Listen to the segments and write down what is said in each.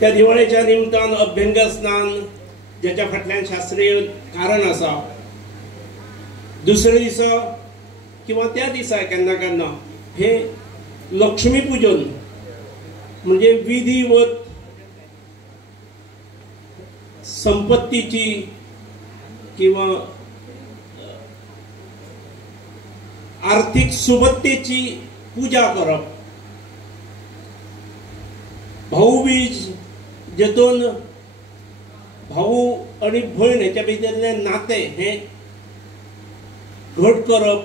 त्या दिवाळेच्या निमतान अभ्यंग स्नान ज्याच्या फाटल्यान शास्त्रीय कारण आसा, दुसरे दिसा किंवा त्या दिसा केन्ना केन्ना हे लक्ष्मी पूजन म्हणजे विधिवत संपत्तीची किंवा आर्थिक सुबत्तेची पूजा करप। भाऊबीज जेतून भाऊ आणि भयण हेच्या भितरले नाते हे घट करप,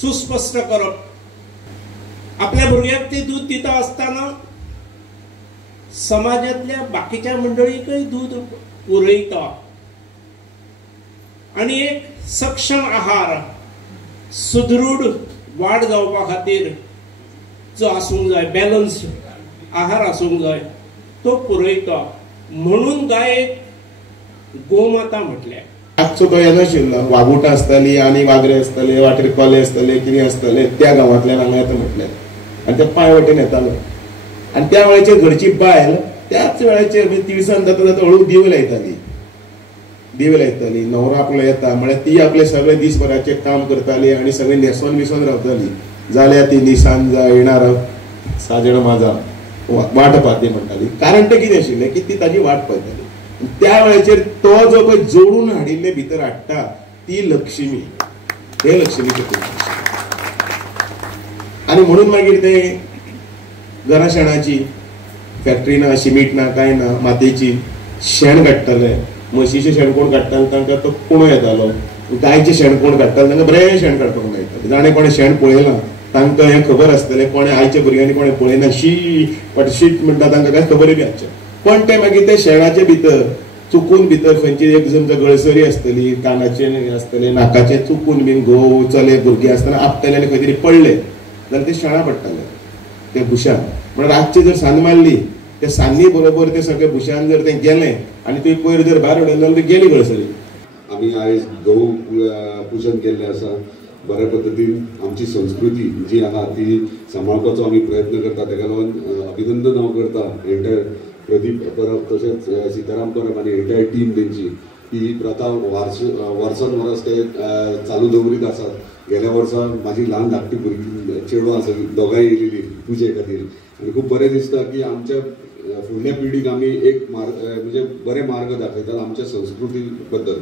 सुस्पष्ट करप। आपल्या भुरग्याक ते दूध दिता आसतना समाजातल्या बाकीच्या मंडळीकय दूध पुरयता आणि एक सक्षम आहार सुदृढ वाढ जावपा खातीर जो आसूंक जाय, बॅलन्स आहार आसूंक जाय, तो पुरयता। म्हणून गायेक गोमाता म्हटल्या। आजचो तो येनाशिल्लो, वागुटां आसताली आनी वागरे आसतले, वाटेर कोले आसतले, कितें आसतले, त्या गांवांतल्यान हांगा येता म्हटल्यार आनी ते पांय वाटेन येतालो। आनी त्या वेळाचेर घरची बायल त्याच वेळाचेर तिळसान जाता जाता हळू दिवे लायताली। न्हवरो आपलो येता म्हळ्यार ती आपले सगळे दिसभराचे काम करताली आनी सगळे न्हेसोन बिसोन रावताली। जाल्यार ती निसांजा येणार साजण माझा वाट पाहते म्हणटाली। कारण ते कितें आशिल्लें की ती ताजी वाट पळयताली। त्या वेळाचेर तो जो पळय जोडून हाडिल्ले भितर हाडटा ती लक्ष्मी, हे लक्ष्मीचे पूजा। आणि म्हणून मागीर ते घरा शेणाची फॅक्टरी ना, शिमीट ना, काय ना, मातयेची शेण काडटाले। म्हशीचें शेण कोण काडटाले तांकां तो कुणो येतालो, गायचें शेण कोण काडटाले तांकां बरें शेण काडपाक मेळटालें। जाणें कोणें शेण पळयलां तांकां हें खबर आसतलें, कोणें आयच्या भुरग्यांनी कोणें पळयना, शीट म्हणटा तांकां काय खबरूय बी आसचें। पण ते मागीर ते शेणाचे भितर चुकून भितर खंयची एक समजा गळसरी आसतली, कानाचे आसतले, नाकाचे चुकून बीन घोव चले भुरगे आसतना आपटले आनी खंय तरी पडले जाल्यार ते शेणा पडटाले ते भुशान। म्हळ्यार रातची जर सान्न मारली ते सान्नी बरोबर ते सगळे भुशान जर ते गेले आनी तुवें पयर जर भायर उडयलें जाल्यार ती गेली गळसरी। आमी आयज गहू पूजन केल्लें आसा। बऱ्या पद्दतीन आमची संस्कृती जी आहा ती सांबाळपाचो आमी प्रयत्न करता। ताका लागून अभिनंदन हांव करता एंटायर प्रदीप परब तशेंच सिताराम परब आनी एंटायर टीम तेंची। ही प्रथा वर्सान वर्स ते चालू दवरीत आसात। गेल्या वर्सा म्हाजी ल्हान धाकटी भुरगीं चेडवां आसा दोगांय येयलेलीं पुजे खातीर आनी खूब बरें दिसता की आमच्या फुडल्या पिढीक आमी एक म्हणजे बरे मार्ग दाखयतात आमच्या संस्कृती बद्दल।